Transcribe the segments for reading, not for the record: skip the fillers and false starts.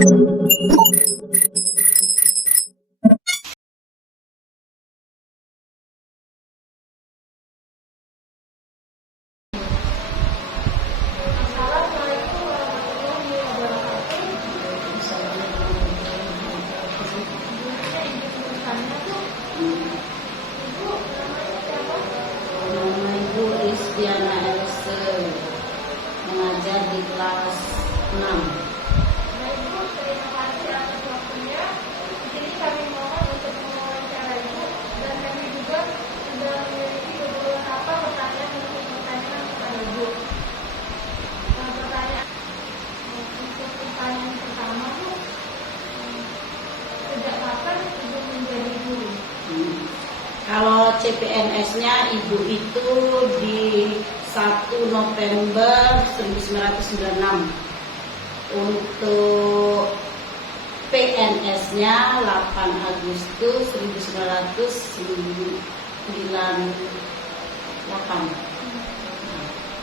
Assalamualaikum warahmatullahi wabarakatuh. Ibunya ibu tulisannya tuh, ibu namanya siapa? Nama Ibu Rizdiana Else, mengajar di kelas 6. Nah, ibu terima kasih atas waktunya. Di sini kami mohon untuk mewawancara ibu dan kami juga sudah memiliki beberapa pertanyaan untuk bertanya kepada ibu. Pertanyaan untuk pertanyaan pertama tuh, sejak kapan ibu menjadi guru? Kalau CPNS-nya Ibu itu di 1 November 1996. Untuk PNS-nya 8 Agustus 1998.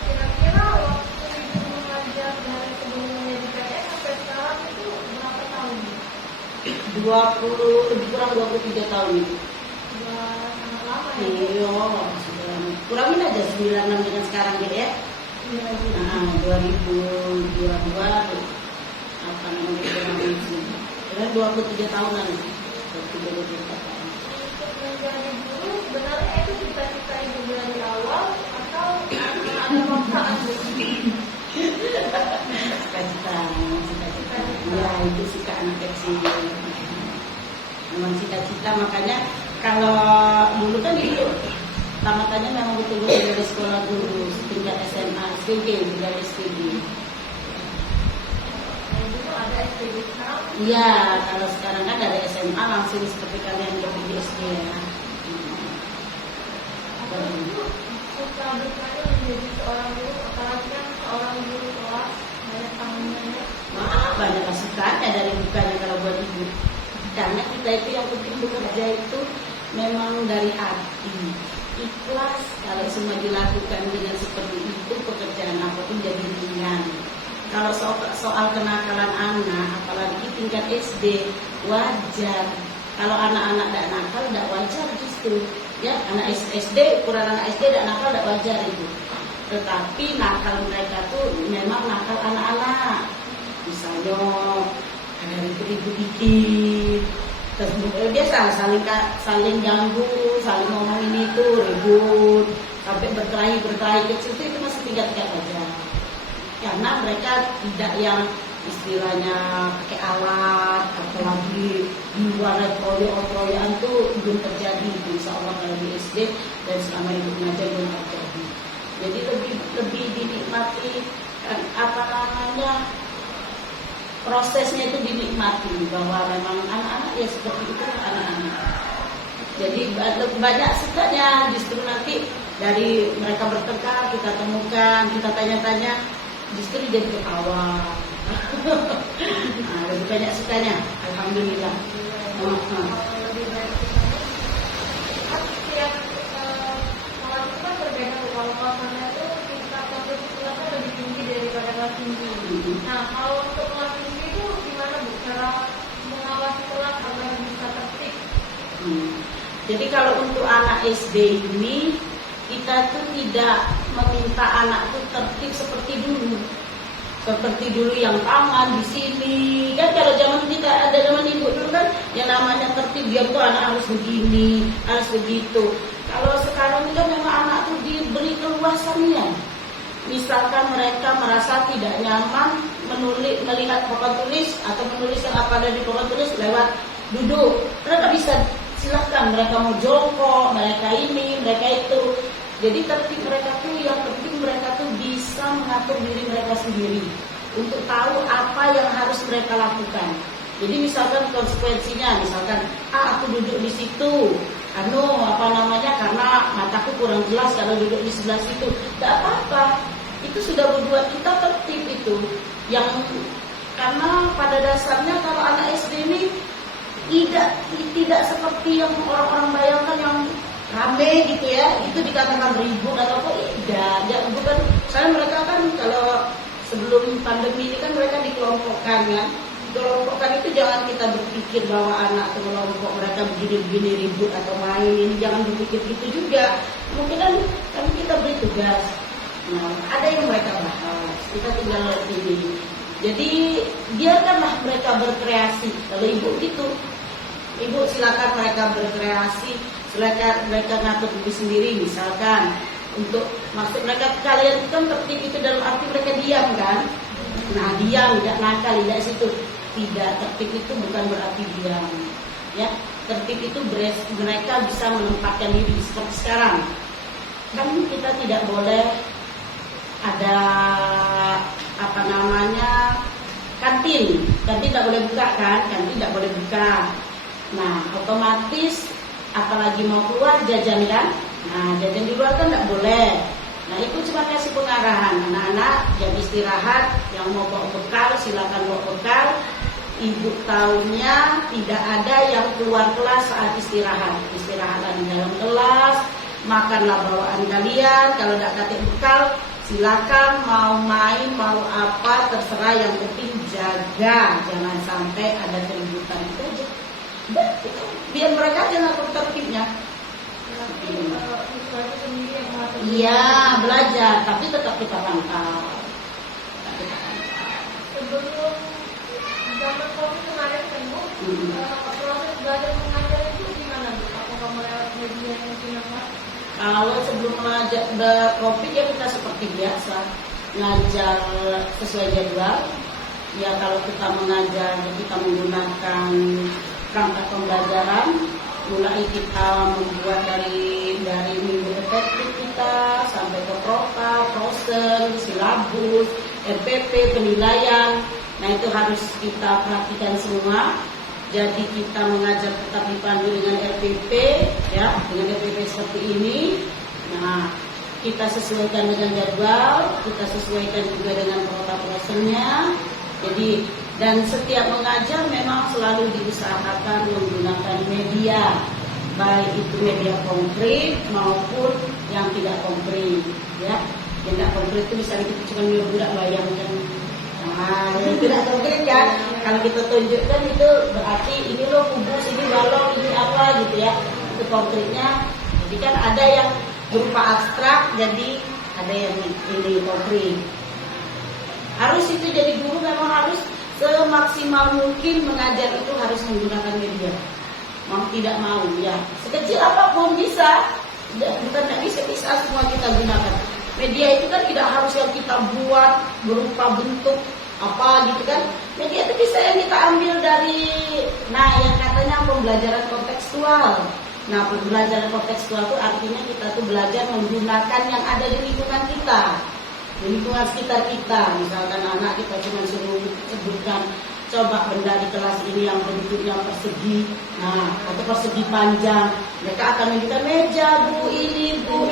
Kira-kira waktu ibu mengajar dari sebelum menjadi PNS sampai sekarang itu berapa tahun? 20, lebih kurang 23 tahun itu. Sudah sangat lama ya? Iya, sudah. Kurangin aja 96 dengan sekarang gitu ya. Iya, Bu. Nah, 2022 apa namanya kurang ini. Kira 23 tahunan. 23 tahun. Untuk menjadi guru sebenarnya itu cita-cita ibu dari awal atau ada paksaan Bu? Cita-cita. Ya, itu suka anak kecil. Memang cita-cita, makanya kalau dulu kan itu tamatannya memang betul-betul dari sekolah guru setingkat SMA, SPG, dari SPG. Dulu ada SPG sekarang. Iya, kalau sekarang kan dari SMA langsung seperti kalian di SD ya. Atau ibu suka dukanya menjadi seorang guru, apalagi kan seorang guru kelas banyak tangannya. Wah, banyak masukannya dari bukanya kalau buat ibu. Karena kita itu yang penting bekerja itu memang dari hati, ikhlas. Kalau semua dilakukan dengan seperti itu, pekerjaan apapun jadi ringan. Kalau soal kenakalan anak, apalagi tingkat SD, wajar. Kalau anak-anak tidak nakal, tidak wajar justru. Ya, anak SD, ukuran anak SD tidak nakal, tidak wajar itu. Tetapi nakal mereka tuh memang nakal anak-anak. Misalnya ada ribut-ribut dikit, terus biasa saling ganggu, saling ngomongin itu, ribut, sampai berkelahi kecil itu masih tingkat-tingkat aja. Karena mereka tidak yang istilahnya pakai alat, apalagi di luar proyek-proyekan tuh belum terjadi. Insya Allah kalau di SD dan selama ibu mengajar belum terjadi. Jadi lebih dinikmati apa namanya, prosesnya itu dinikmati, bahwa memang anak-anak ya seperti itu anak-anak. Jadi banyak sukanya, justru nanti dari mereka bertengkar kita temukan, kita tanya-tanya, justru jadi ketawa. Nah, lebih banyak sukanya, alhamdulillah. Lebih baik kan yang kelas itu kan berbeda tuh. Kalau kelasnya itu tingkat kompetisi kelasnya lebih tinggi daripada kelas tinggi. Nah, kalau untuk kelas tinggi itu gimana Bu? Cara mengawasi kelas agar bisa tertib? Jadi kalau untuk anak SD ini, kita tuh tidak meminta anak tuh tertib seperti dulu. Seperti dulu yang tangan di sini, kan kalau zaman kita ada zaman ibu dulu kan yang namanya tertib, dia tuh anak harus begini, harus begitu. Kalau sekarang ini kan memang anak tuh diberi keluasannya. Misalkan mereka merasa tidak nyaman melihat papan tulis atau menulis yang apa ada di papan tulis lewat duduk, mereka bisa silakan, mereka mau jongkok, mereka ini, mereka itu. Jadi tertib mereka tuh yang penting mereka tuh bisa mengatur diri mereka sendiri untuk tahu apa yang harus mereka lakukan. Jadi misalkan konsekuensinya, misalkan aku duduk di situ, karena mataku kurang jelas kalau duduk di sebelah situ, tidak apa-apa. Itu sudah membuat kita tertib itu. Yang karena pada dasarnya kalau anak SD ini tidak seperti yang orang-orang bayangkan yang rame gitu ya, itu dikatakan ribut atau apa, tidak, bukan. Soalnya mereka kan kalau sebelum pandemi ini kan mereka dikelompokkan kan, dikelompokkan itu jangan kita berpikir bahwa anak kelompok mereka begini-begini ribut atau main, ini jangan berpikir gitu juga. Mungkin kan kita beri tugas, nah, ada yang mereka bahas, kita tinggal ini. Jadi biarkanlah mereka berkreasi. Kalau ibu gitu, ibu silakan mereka berkreasi, silakan mereka ngatur diri sendiri, misalkan untuk maksud mereka kalian kan tertib itu dalam arti mereka diam kan. Nah, diam, tidak nakal, tidak situ. Tidak, tertib itu bukan berarti diam. Ya, tertib itu mereka bisa menempatkan diri seperti sekarang. Kan kita tidak boleh ada apa namanya kantin tidak boleh buka kan, kantin tidak boleh buka. Nah, otomatis apalagi mau keluar jajan kan. Nah, jajan di luar kan tidak boleh. Nah, itu cuma kasih pengarahan anak-anak jam istirahat yang mau bawa bekal silakan bawa bekal. Ibu tahunya tidak ada yang keluar kelas saat istirahat. Istirahatlah di dalam kelas, makanlah bawaan kalian. Kalau tidak kasih bekal, silakan mau main mau apa terserah, yang penting jaga jangan sampai ada keributan. Itu aja. Biar mereka aja ngatur tertibnya. Iya, belajar, tapi tetap kita pantau. Sebelum zaman COVID kemarin kan Bu, proses belajar mengajar itu gimana Bu? Apakah melewat media yang sinyal? Kalau sebelum mengajar COVID ya kita seperti biasa ngajar sesuai jadwal. Ya kalau kita mengajar kita menggunakan perangkat pembelajaran. Mulai kita membuat dari minggu efektif kita sampai ke prota, prosen, silabus, RPP, penilaian. Nah itu harus kita perhatikan semua. Jadi kita mengajar tetap dipandu dengan RPP, ya, dengan RPP seperti ini. Nah kita sesuaikan dengan jadwal, kita sesuaikan juga dengan prota prosennya. Jadi dan setiap mengajar memang selalu diusahakan menggunakan media, baik itu media konkret maupun yang tidak konkret, ya. Yang tidak konkret itu misalnya kita cuma budak bayangkan, nah, yang tidak konkret kan, kalau kita tunjukkan itu berarti ini loh kubus, ini balon, ini apa gitu ya, itu konkretnya. Jadi kan ada yang berupa abstrak, jadi ada yang ini konkret. Harus itu jadi guru memang harus semaksimal mungkin mengajar itu harus menggunakan media. Mau tidak mau ya, sekecil apapun bisa. Bukan tidak bisa semua kita gunakan. Media itu kan tidak harus yang kita buat berupa bentuk apa gitu kan. Media itu bisa yang kita ambil dari, nah yang katanya pembelajaran kontekstual. Nah pembelajaran kontekstual itu artinya kita tuh belajar menggunakan yang ada di lingkungan kita. Di lingkungan sekitar kita, misalkan anak kita cuma suruh sebutkan coba benda di kelas ini yang bentuknya persegi, nah atau persegi panjang, mereka akan menunjukkan meja bu ini bu,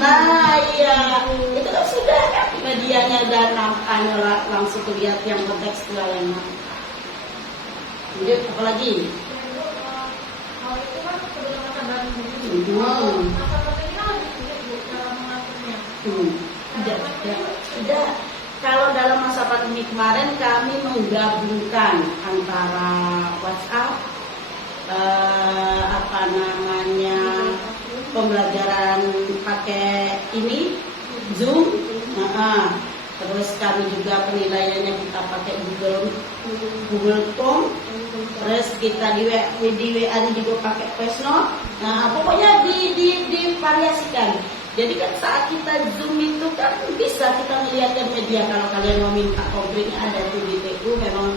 nah iya itu kan sudah kan medianya dan nampaknya langsung terlihat yang kontekstual yang mana. Lanjut apa lagi? Kalau itu kan sebelum masa baru Masa baru ini kan lebih sulit Bu cara mengaturnya. Tidak. Kalau dalam masa pandemi kemarin kami menggabungkan antara WhatsApp, pembelajaran pakai ini Zoom, terus kami juga penilaiannya kita pakai Google Form, terus kita di WA juga pakai voice note. Nah pokoknya divariasikan. Jadi kan saat kita Zoom itu kan bisa kita melihatkan media. Kalau kalian mau minta konkretnya ada di TU, memang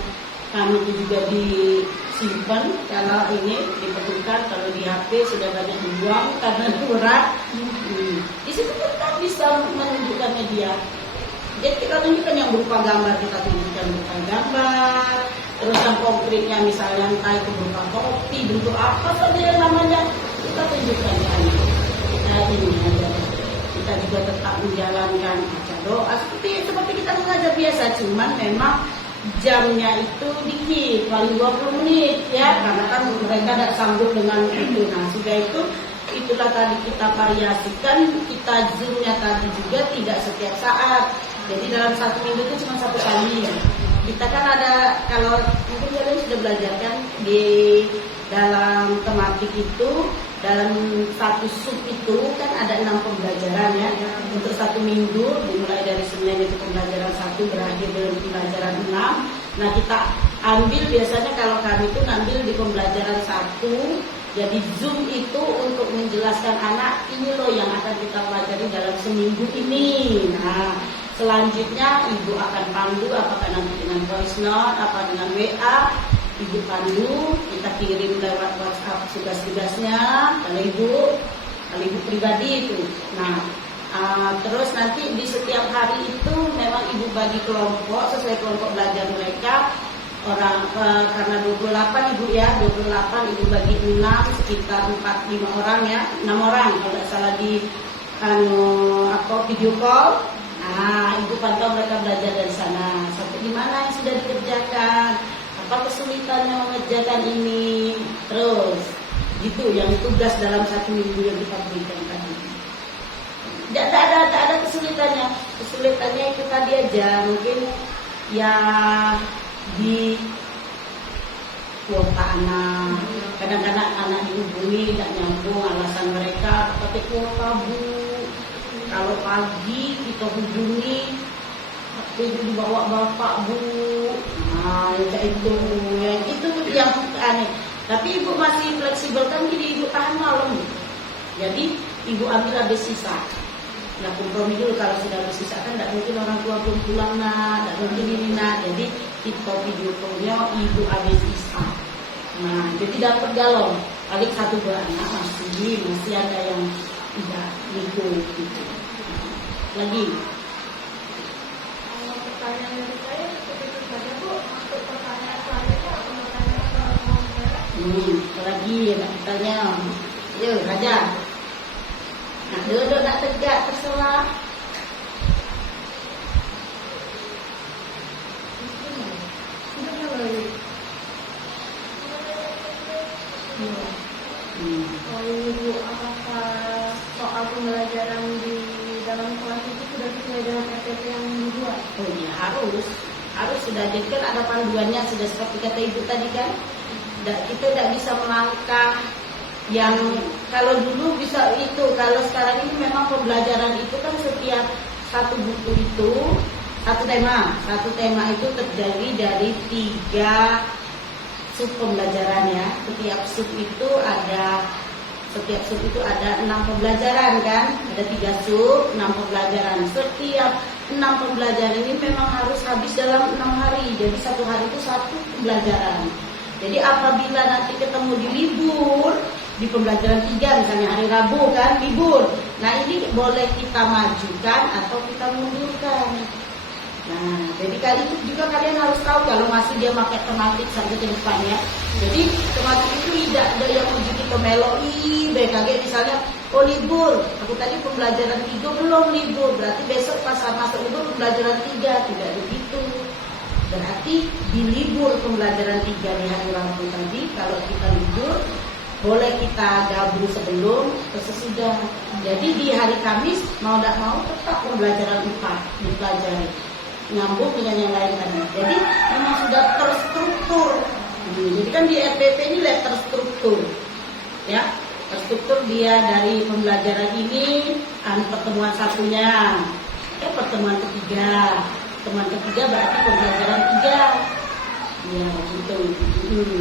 kami itu juga disimpan. Kalau ini diperlukan, kalau di HP sudah banyak dibuang karena murah. Di situ kita bisa menunjukkan media. Jadi kita tunjukkan yang berupa gambar, kita tunjukkan berupa gambar. Terus yang konkretnya misalnya entah itu berupa kopi, bentuk apa saja yang namanya kita tunjukkan kan. Ini aja. Kita juga tetap menjalankan baca doa seperti kita mengajar biasa, cuman memang jamnya itu dikit, paling 20 menit ya, karena kan mereka tidak sanggup dengan itu. Nah sudah itulah tadi kita variasikan, kita zoomnya tadi juga tidak setiap saat. Jadi dalam 1 minggu itu cuma 1 kali. kita kan ada, kalau mungkin kalian sudah belajar kan di dalam tematik itu, dalam satu sub itu kan ada 6 pembelajaran ya. Untuk 1 minggu dimulai dari Senin itu pembelajaran 1 berakhir dengan pembelajaran 6. Nah kita ambil biasanya kalau kami itu ngambil di pembelajaran 1. Jadi Zoom itu untuk menjelaskan anak ini loh yang akan kita pelajari dalam seminggu ini. Nah selanjutnya ibu akan pandu apakah nanti dengan voice note apa dengan WA. Ibu pandu, kita kirim lewat WhatsApp tugas-tugasnya kalau ibu pribadi itu. Nah, terus nanti di setiap hari itu memang ibu bagi kelompok sesuai kelompok belajar mereka. Orang karena 28 ibu ya, 28 ibu bagi 6 sekitar 4-5 orang ya, 6 orang kalau tidak salah di video call. Nah, ibu pantau mereka belajar dari sana. Sampai di mana yang sudah dikerjakan. Apa kesulitannya mengerjakan ini, terus gitu yang tugas dalam 1 minggu yang kita berikan tadi. Tidak ada kesulitannya itu tadi aja, mungkin ya di kuota anak. Kadang-kadang anak dihubungi tidak nyambung alasan mereka pakai kuota bu. Kalau pagi kita hubungi itu dibawa bapak bu. Nah itu yang aneh. Tapi ibu masih fleksibel kan, jadi ibu tahan malam. Jadi ibu ambil habis sisa. Nah kompromi dulu kalau sudah habis sisa kan tidak mungkin orang tua belum pulang nak, tidak mungkin ini nak. Jadi kita video callnya ibu habis sisa. Nah jadi dapat galon. Paling 1-2 anak masih ada yang tidak ikut gitu. Lagi. Pertanyaan dari saya seperti itu saja bu. Untuk pertanyaan selanjutnya aku mau tanya ke lagi nak tanya. Yuk Raja. Nah duduk nak tegak terserah. Ibu, apakah soal pembelajaran di dalam kelas itu sudah sesuai dengan RPP yang dibuat? Oh iya harus sudah. Jadi kan ada panduannya sudah seperti kata ibu tadi kan. Kita tidak bisa melangkah yang kalau dulu bisa itu. Kalau sekarang ini memang pembelajaran itu kan setiap satu buku itu satu tema itu terdiri dari 3 sub pembelajaran ya. Setiap sub itu ada 6 pembelajaran kan. Ada 3 sub, 6 pembelajaran. Setiap 6 pembelajaran ini memang harus habis dalam 6 hari. Jadi 1 hari itu 1 pembelajaran. Jadi apabila nanti ketemu di libur, di pembelajaran 3 misalnya hari Rabu kan libur. Nah ini boleh kita majukan atau kita mundurkan. Nah, jadi kali itu juga kalian harus tahu kalau masih dia pakai tematik sampai ke depan ya. Jadi tematik itu tidak ada yang menuju ke meloi, BKG misalnya, oh libur, aku tadi pembelajaran 3 belum libur, berarti besok pas masuk libur pembelajaran 3, tidak begitu. Berarti di libur pembelajaran 3 di hari Rabu tadi, kalau kita libur, boleh kita gabung sebelum atau sesudah. Jadi di hari Kamis, mau tidak mau tetap pembelajaran 4 dipelajari. Nyambung dengan yang lain tadi. Jadi memang sudah terstruktur. Jadi kan di RPP ini lihat terstruktur, ya terstruktur dia dari pembelajaran ini, pertemuan satunya, pertemuan ketiga berarti pembelajaran 3, ya gitu.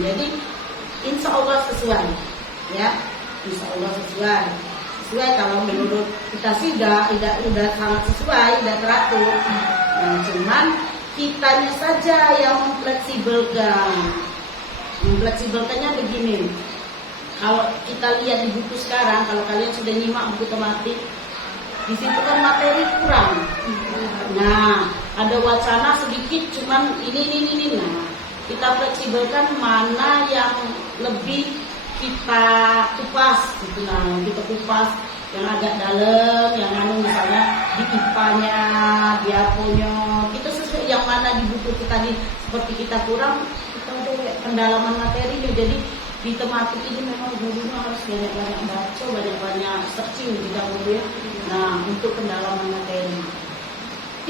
Jadi insya Allah sesuai, ya insya Allah sesuai kalau menurut kita sih udah sangat sesuai, udah teratur. Nah, cuman kitanya saja yang memfleksibelkannya begini. Kalau kita lihat di buku sekarang, kalau kalian sudah nyimak buku tematik, di situ kan materi kurang. Nah, ada wacana sedikit, cuman ini. Nah, kita fleksibelkan mana yang lebih kita kupas gitu. Nah, kita kupas yang agak dalam, yang misalnya di IPA-nya, di APO-nya, kita sesuai yang mana di buku kita tadi seperti kita kurang, kita udah pendalaman materinya. Jadi di tematik ini memang gurunya harus banyak-banyak baca, banyak-banyak searching di dalam buku. Nah, untuk pendalaman materi.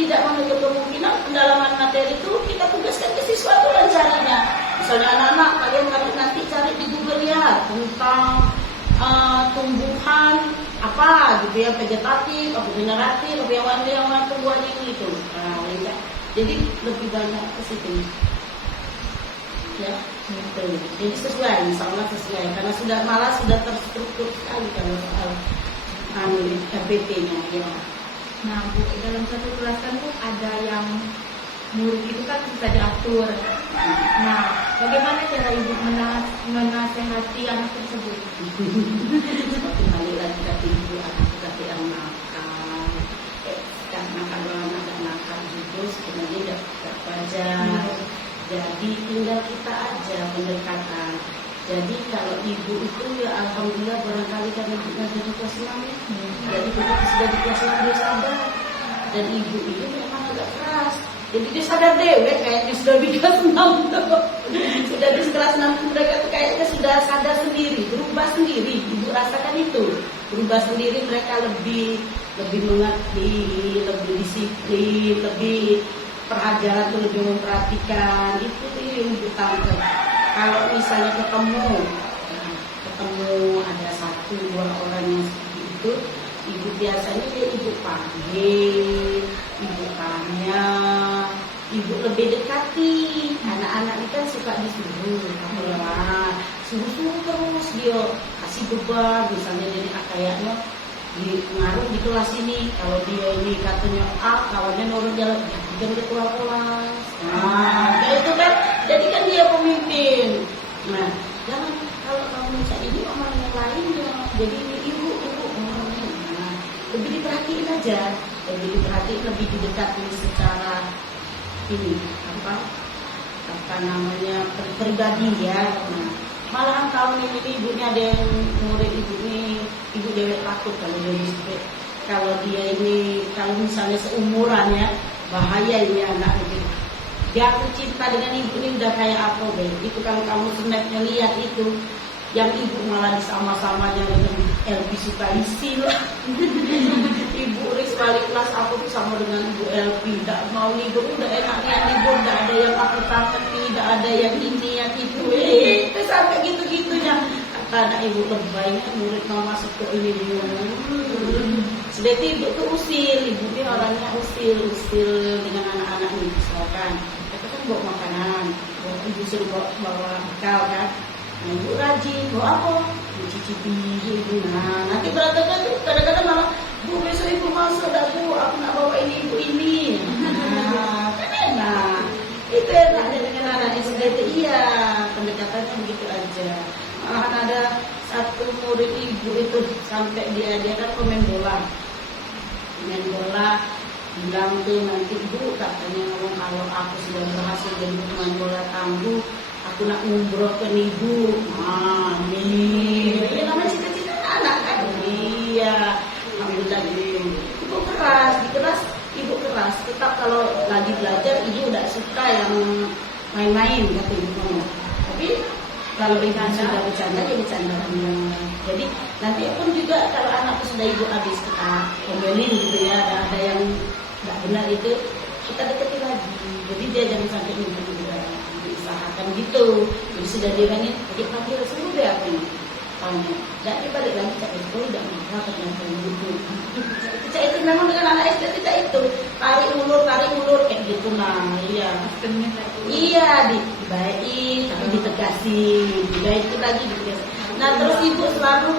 tidak menutup kemungkinan pendalaman materi itu kita tugaskan ke siswa itu carinya. Misalnya anak-anak kalian nanti cari di Google ya tentang tumbuhan apa gitu ya, vegetatif, apa generatif, apa yang mana tumbuhan ini itu. Nah, ya. Jadi lebih banyak ke situ. Ya, gitu. Jadi sesuai, sama sesuai karena sudah terstruktur sekali kalau soal RPT-nya ya. Nah, Bu, dalam satu kelas kan Bu ada yang murid itu kan bisa diatur. Nah, bagaimana cara Ibu menasehati anak tersebut? Seperti balik lagi kata ibu, kata yang nakal. Karena kalau anak nakal itu sebenarnya tidak wajar. Jadi tinggal kita aja pendekatan. Jadi kalau ibu itu ya alhamdulillah barangkali karena kita di kelas 6 ya. Jadi kita sudah di kelas 6 dia sadar. Dan ibu itu memang agak keras. Jadi dia sadar dewek kayaknya sudah di kelas 6 tuh. Sudah di kelas 6 mereka tuh kayaknya sudah sadar sendiri, berubah sendiri. Ibu rasakan itu. Berubah sendiri, mereka lebih mengerti, lebih disiplin, lebih perhatian, lebih memperhatikan. Itu yang ibu tahu. Kalau misalnya ketemu ada 1-2 orang yang seperti itu, ibu biasanya dia ibu panggil, ibu tanya, ibu lebih dekati. Anak-anak ini kan suka disuruh, suruh terus dia kasih beban, misalnya jadi kayaknya di pengaruh di kelas ini. Kalau dia ini katanya A, kawannya nurun jalan, ya bikin dia keluar kelas. Nah, itu kan, jadi kan dia pemimpin. Nah, jangan kalau kamu misalnya ini orang yang lain ya, jadi ibu. Nah, lebih diperhatiin aja, lebih didekati secara ini apa namanya pribadi ya. Nah, malahan tahun ini ibunya ada yang murid ibu dewek takut kalau dia ini kalau misalnya seumuran ya, bahaya ini anak ini. Dia cinta dengan ibu ini udah kayak apa deh. Itu kalau kamu snapnya lihat itu, yang ibu malah disama-samanya dengan LP Sukaisi lah. Ibu Riz balik kelas aku tuh sama dengan ibu LP. Tidak mau libur, udah enaknya libur, tidak ada yang aku takut, tidak ada yang ini yang itu. Itu sampai gitu-gitunya. Kata anak ibu terbaiknya murid mau masuk ke ini dia. Sudah ibu tuh usil, ibu ini orangnya usil dengan anak-anak ini misalkan. Kita kan bawa makanan, ibu suruh bawa bekal kan. Nah, ibu rajin, bawa apa? Mencicipi ibu. Nah, nanti berantakan tuh kadang-kadang malah, Bu besok ibu masuk dah Bu, aku nak bawa ini ibu ini. Nah, kan enak. Itu enaknya dengan anak SD itu, iya, pendekatannya begitu aja. Malahan ada satu murid ibu itu sampai dia kan pemain bola, bilang tuh nanti Bu katanya ngomong kalau aku sudah berhasil jadi pemain bola tangguh, aku nak umroh ke ibu. Nah, ini namanya cita-cita anak kan? Iya, alhamdulillah ibu keras, ibu keras. Tetap kalau lagi belajar ibu udah suka yang main-main kata ibu. Tapi kalau dengan sudah bercanda ya bercanda. Jadi nanti pun juga kalau anakku sudah ibu habis kita omelin gitu ya, ada yang nggak benar itu kita deketin lagi. Jadi dia jangan sampai minta juga diusahakan gitu. Jadi sudah dia nanya, dia panggil semua deh aku ini. Tanya, dan dia balik lagi cak itu tidak marah ternyata gitu. Cak itu memang dengan anak SD tidak itu tarik ulur kayak gitu. Nah iya, iya dibaiki tapi dibaiki lagi gitu. Nah terus ibu selalu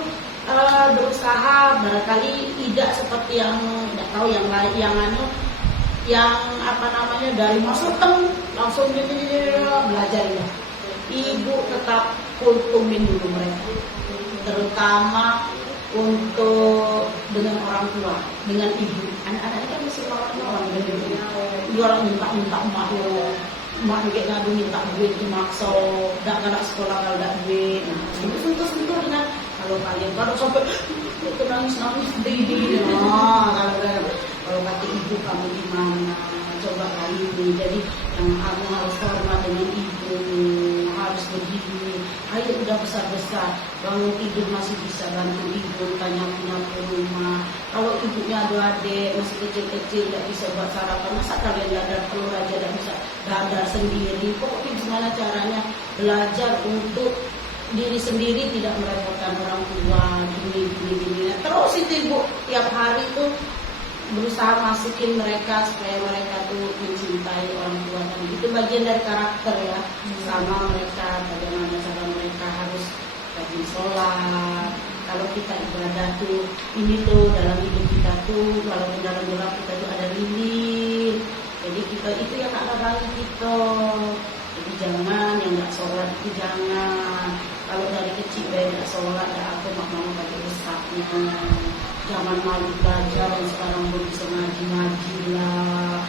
berusaha barangkali tidak seperti yang nggak tahu yang lain yang apa namanya dari masuk langsung belajar ya. Ibu tetap kultumin dulu mereka, terutama untuk dengan orang tua, dengan ibu. Anak-anak kan masih orang orang minta emak kayak ngadu minta duit dimaksa, nggak sekolah kalau nggak duit. Sentuh dengan kalau kalian baru sampai nangis sedih. Nah, kalau kata ibu kamu gimana? Coba kali ini. Jadi yang kamu harus hormat dengan ibu, harus begini. Ayo udah besar-besar, bangun tidur masih bisa bantu ibu, tanya punya rumah. Kalau ibunya ada adik masih kecil-kecil nggak bisa buat sarapan, masa kalian dadar telur aja nggak bisa dadar sendiri? Pokoknya gimana caranya belajar untuk diri sendiri, tidak merepotkan orang tua, gini. Terus itu ibu tiap hari tuh berusaha masukin mereka supaya mereka tuh mencintai orang tua kan. Itu bagian dari karakter ya. Sama mereka, bagaimana cara mereka harus rajin sholat. Kalau kita ibadah tuh, ini tuh dalam hidup kita tuh, kalau dalam gelap kita tuh ada lilin. Jadi kita itu yang tak larangi kita. Jadi jangan yang nggak sholat itu jangan. Kalau dari kecil nggak sholat, nggak apa maknanya bagi besarnya. Zaman malu belajar dan sekarang belum bisa ngaji lah.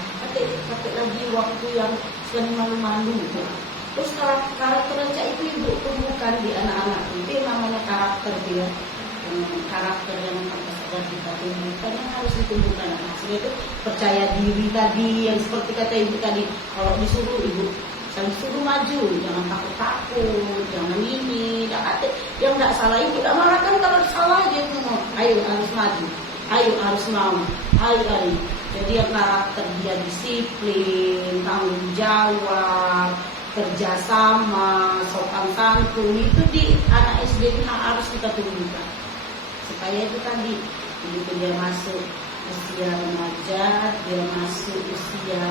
Pakai lagi waktu yang sering malu-malu. Terus karakter aja itu ibu tumbuhkan di anak-anak. Itu namanya karakter dia. Karakter yang harus kita tumbuhkan, yang harus ditumbuhkan. Maksudnya itu percaya diri tadi, yang seperti kata ibu tadi. Kalau disuruh ibu, saya disuruh maju, jangan takut-takut, jangan ini, yang nggak salah ibu tidak marah kan kalau salah dia ngomong, ayo harus maju, ayo harus mau, ayo. Jadi yang karakter dia disiplin, tanggung jawab, kerjasama, sopan santun itu di anak SD ini harus kita tumbuhkan. Supaya itu tadi, begitu dia masuk usia remaja, dia masuk usia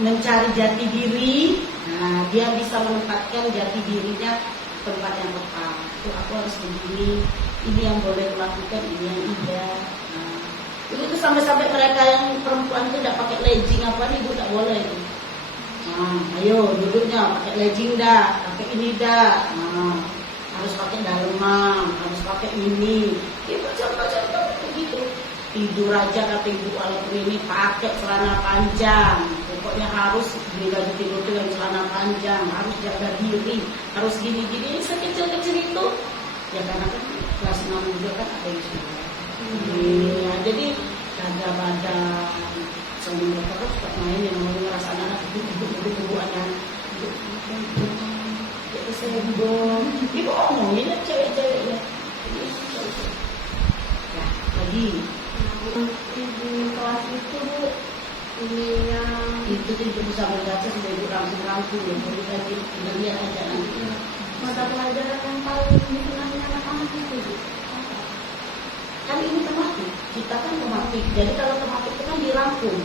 mencari jati diri, nah dia bisa menempatkan jati dirinya tempat yang tepat. Itu aku harus begini, ini yang boleh melakukan, ini yang tidak. Nah, itu sampai-sampai mereka yang perempuan itu tidak pakai legging apa nih, ibu tidak boleh. Nah, ayo duduknya pakai legging dah, pakai ini dah. Nah, harus pakai daleman, harus pakai ini. Ibu contoh-contoh begitu. Tidur aja kata ibu walaupun ini pakai celana panjang. Pokoknya harus bila tidur dengan celana panjang, harus jaga diri, harus gini-gini. Sekecil-kecil itu ya karena kan kelas 6 juga kan ada yang sudah. Ya, jadi jaga badan. Soalnya mereka kan suka main yang mau ngerasa anak ibu anak itu sembong. Ibu omongin cewek-ceweknya. Ya, lagi di kelas itu Bu, ini yang itu tidak bisa membaca sudah ibu langsung ya, jadi tadi kita lihat aja nanti. mata pelajaran yang paling disenangi anak-anak itu Bu. Kan ini tematik, kita kan tematik. Jadi kalau tematik itu kan dirangkum.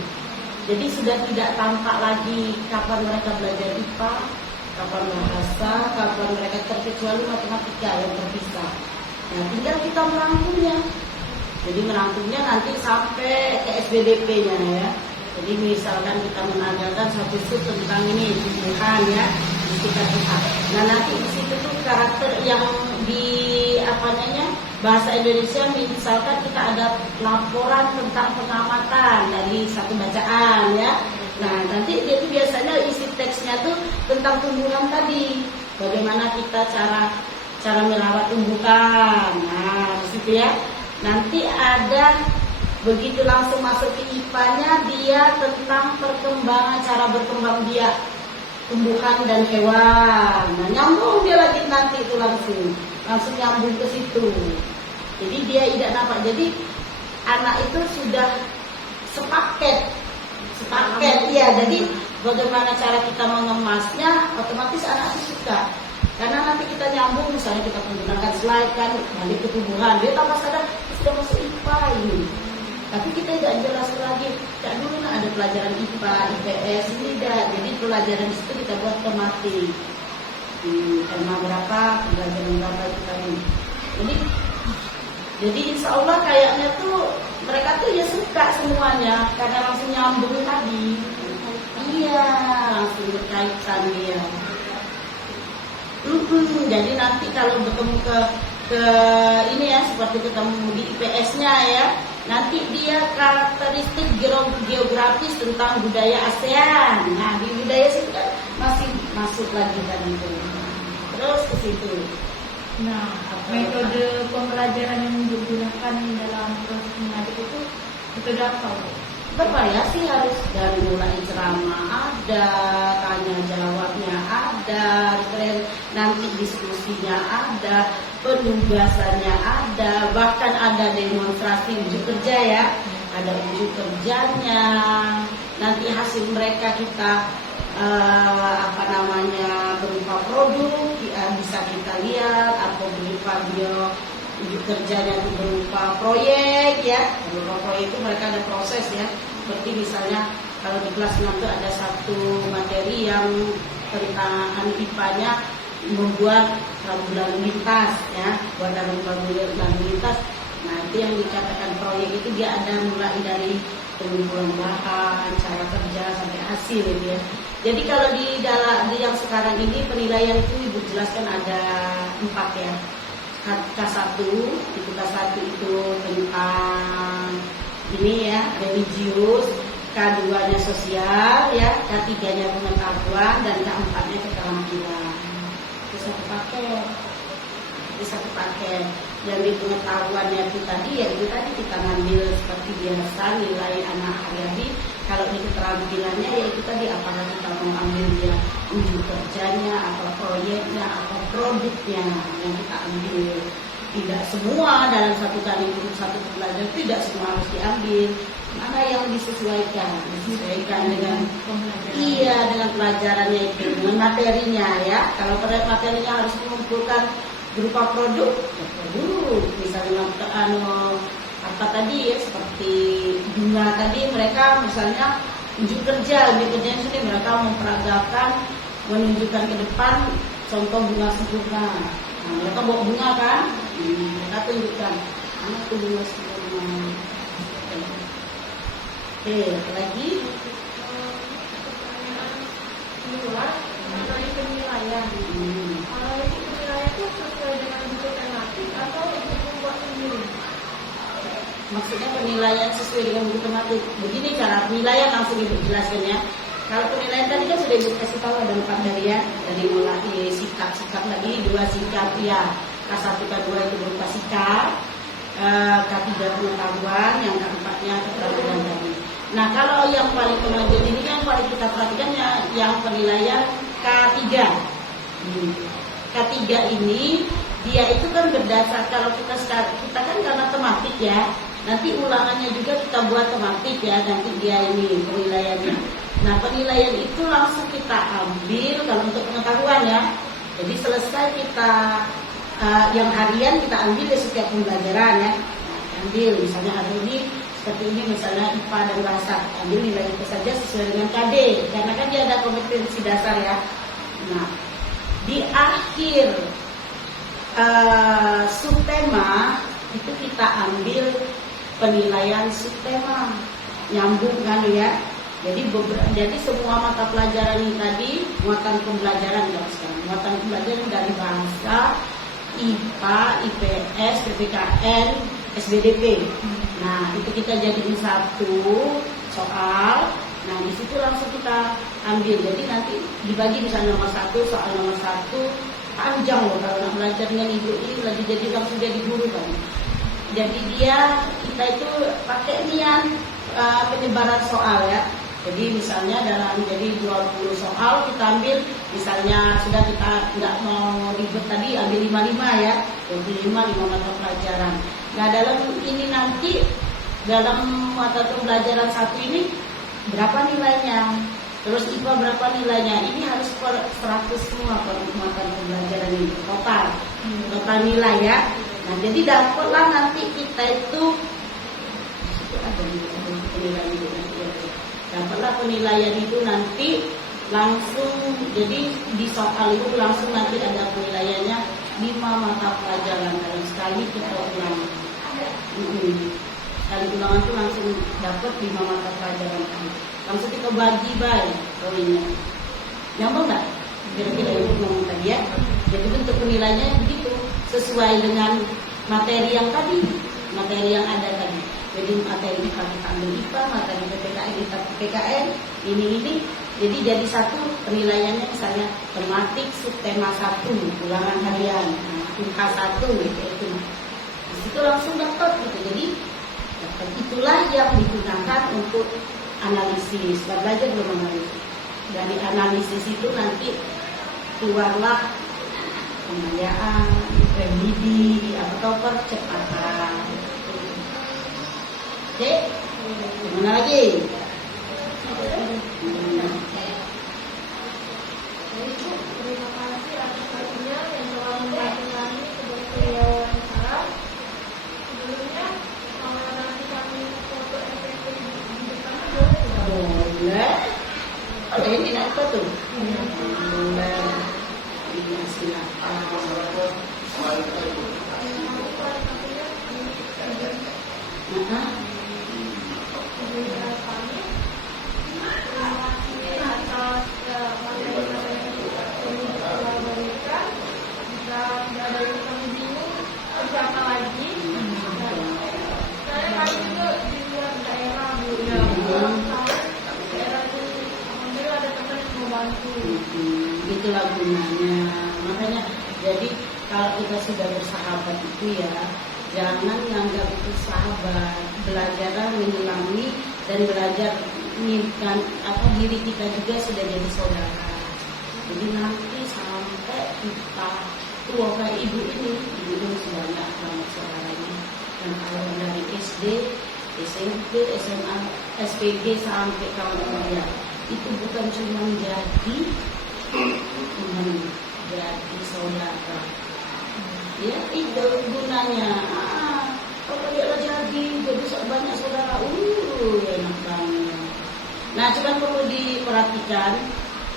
Jadi sudah tidak tampak lagi kapan mereka belajar IPA, kapan bahasa, kapan mereka terkecuali matematika yang terpisah. Nah, tinggal kita merangkumnya. Jadi merangkumnya nanti sampai ke SBDP-nya ya. Jadi misalkan kita mengajarkan satu sub tentang ini tumbuhan ya, kita Tuhan. Nah nanti di situ tuh karakter yang di bahasa Indonesia, misalkan kita ada laporan tentang pengamatan dari satu bacaan ya. Nah nanti dia tuh biasanya isi teksnya tuh tentang tumbuhan tadi, bagaimana kita cara merawat tumbuhan. Nah di situ ya. Nanti ada begitu langsung masuk ke IPA-nya dia tentang perkembangan, cara berkembang dia tumbuhan dan hewan. Nah, nyambung dia lagi nanti itu langsung nyambung ke situ. Jadi dia tidak nampak. Jadi anak itu sudah sepaket ya. Jadi bagaimana cara kita mengemasnya, otomatis anak itu suka. Karena nanti kita nyambung, misalnya kita menggunakan slide kan, balik ke tumbuhan, dia tambah sadar sudah masuk IPA ini. Tapi kita tidak jelas lagi. Tak dulu kan ada pelajaran IPA, IPS, ini tidak. Jadi pelajaran itu kita buat tematik. Tema berapa, pelajaran berapa kita ini. Jadi insya Allah kayaknya tuh mereka tuh ya suka semuanya karena langsung nyambung tadi. Iya, langsung berkaitan dia. Jadi nanti kalau bertemu ke ini ya, seperti ketemu di IPS-nya ya, nanti dia karakteristik geografis tentang budaya ASEAN. Nah di budaya situ kan masih masuk lagi dan itu terus ke situ. Nah, metode pembelajaran yang digunakan dalam proses mengajar itu metode apa? Bervariasi, harus dari mulai ceramah ada, tanya jawabnya ada. ada, nanti diskusinya ada, penugasannya ada, bahkan ada demonstrasi unjuk kerja ya, ada unjuk kerjanya. Nanti hasil mereka kita berupa produk bisa kita lihat, atau berupa unjuk kerjanya berupa proyek ya. Berupa proyek itu mereka ada proses ya. Seperti misalnya kalau di kelas 6 itu ada satu materi yang tentang IPA-nya membuat rambu lalu lintas ya, buat rambu lalu lintas. Nah itu yang dikatakan proyek itu dia ada mulai dari pengumpulan bahan, cara kerja sampai hasil gitu ya. Jadi kalau di yang sekarang ini penilaian itu Ibu jelaskan ada 4 ya. K1 itu tentang ini ya, religius, K2-nya sosial ya, K3-nya pengetahuan, dan K4-nya keterampilan. Itu satu paket. Yang di pengetahuannya itu tadi kita ngambil seperti biasa nilai anak hari-hari. Kalau di keterampilannya ya itu tadi, apakah kita mau ambil dia unjuk kerjanya atau proyeknya atau produknya yang kita ambil. Tidak semua dalam satu pelajaran, tidak semua harus diambil. Mana yang disesuaikan dengan dengan pelajarannya itu, dengan materinya ya. Kalau materinya harus mengumpulkan berupa produk, misalnya seperti bunga tadi, mereka misalnya unjuk kerja sini mereka memperagakan, menunjukkan ke depan contoh bunga sempurna. Nah, mereka bawa bunga kan, mereka tunjukkan anak tuh bunga sempurna. Oke, lagi kedua mengenai penilaian. Kalau itu penilaian itu sesuai dengan buku tematik atau untuk membuat sendiri? Maksudnya penilaian sesuai dengan buku tematik. Begini cara penilaian, langsung Ibu jelaskan ya. Kalau penilaian tadi kan sudah Ibu kasih tahu ada 4 dari ya. Dari mulai sikap tadi 2 sikap ya. K1 K2 itu berupa sikap, K3 pengetahuan, yang keempatnya keterampilan tadi. Nah kalau yang paling menonjol ini kan paling kita perhatikan yang penilaian K3. K3 ini dia itu kan berdasar, kalau kita kan karena tematik ya, nanti ulangannya juga kita buat tematik ya, nanti dia ini penilaiannya. Nah penilaian itu langsung kita ambil kalau untuk pengetahuan ya. Jadi selesai kita yang harian kita ambil di setiap pembelajaran ya. Nah, ambil misalnya hari ini seperti ini misalnya IPA dan bahasa, ambil nilai itu saja sesuai dengan KD, karena kan dia ada kompetensi dasar ya. Nah di akhir subtema itu kita ambil penilaian subtema, nyambung kan ya. Jadi semua mata pelajaran ini tadi muatan pembelajaran ya sekarang. Muatan pembelajaran dari bahasa, IPA, IPS, PPKN, SBDP. Nah itu kita jadiin satu soal. Nah di situ langsung kita ambil. Jadi nanti dibagi misalnya nomor 1, soal nomor 1 panjang loh kalau nak belajarnya Ibu ini lagi jadi langsung jadi guru kan. Jadi kita itu pakai niat penyebaran soal ya. Jadi misalnya jadi 20 soal kita ambil, misalnya sudah kita nggak mau ribet tadi ambil 55 ya, 25 5 mata pelajaran. Nah dalam ini nanti dalam mata pelajaran satu ini berapa nilainya, terus IPA berapa nilainya, ini harus per 100 semua per mata pelajaran ini total nilai ya. Nah jadi dapatlah nanti kita itu ada penilaian itu dapatlah penilaian itu nanti langsung, jadi di soal itu langsung nanti ada penilaiannya 5 mata pelajaran dalam sekali kita ulang. Sekali ulangan itu langsung dapat 5 mata pelajaran tadi. Langsung kita bagi poinnya. Nyambung nggak? Kira-kira itu ngomong tadi ya. Jadi bentuk penilaiannya begitu, sesuai dengan materi yang tadi, materi yang ada tadi. Jadi materi kita ambil IPA, materi PPKN kita PPKN, ini. Jadi satu penilaiannya misalnya tematik subtema 1, ulangan harian, UK1 gitu. Di situ langsung dapat gitu. Jadi itulah yang digunakan untuk analisis. Belajar belum analisis. Dari analisis itu nanti keluarlah pembiayaan, remedi atau percepatan. Oke, gimana lagi? Terima kasih atas waktunya yang telah membantu kami sebagai wawancara. Sebelumnya, kalau nanti kami foto FPP di depan boleh tidak? Boleh. Ada yang tidak apa tuh? Boleh. Iya, silakan. Itulah gunanya. Makanya jadi kalau kita sudah bersahabat itu ya, jangan nganggap itu sahabat. Belajarlah menyelami dan belajar menginginkan diri kita juga sudah jadi saudara. Jadi nanti sampai kita tua kayak ibu ini sudah banyak banget saudaranya. Dan kalau dari SD, SMP, SMA, SPG sampai kawan remaja itu bukan cuma jadi teman, jadi saudara. Ya itu gunanya. Kalau dia jadi banyak saudara, enak banget. Nah, cuma perlu diperhatikan,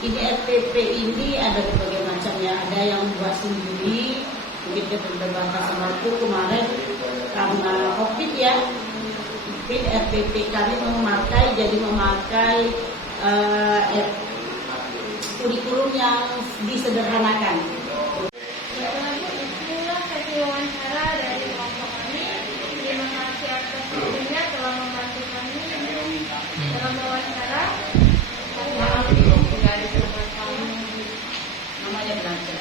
ini RPP ini ada berbagai macam ya. Ada yang buat sendiri, mungkin kita berbahasa sama aku kemarin karena COVID ya. Mungkin RPP kami memakai kurikulum yang disederhanakan. Itulah sesi wawancara dari kelompok kami. Terima kasih atas waktunya telah membantu kami dalam wawancara. Maaf dari teman kami. Namanya belajar.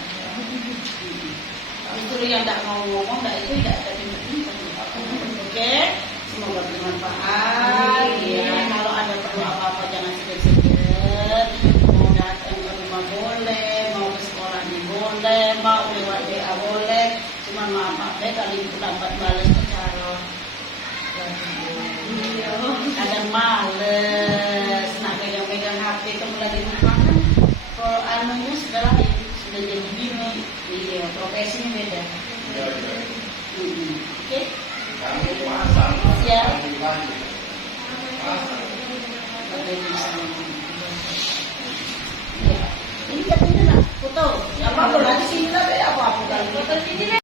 Itu yang tidak mau ngomong, itu tidak ada Oke, semoga bermanfaat. Ya, kalau ada perlu apa-apa jangan segan-segan. Mau datang ke rumah boleh, mau ke sekolahnya boleh, mau lewat WA boleh. Cuma maaf deh kali itu dapat balas secara kadang males nak pegang-pegang HP itu lagi makan. Kalau anunya sudah jadi bini, iya profesinya beda. Oke. Ya. Ini katanya nak foto. Apa boleh sini lah apa-apa kali.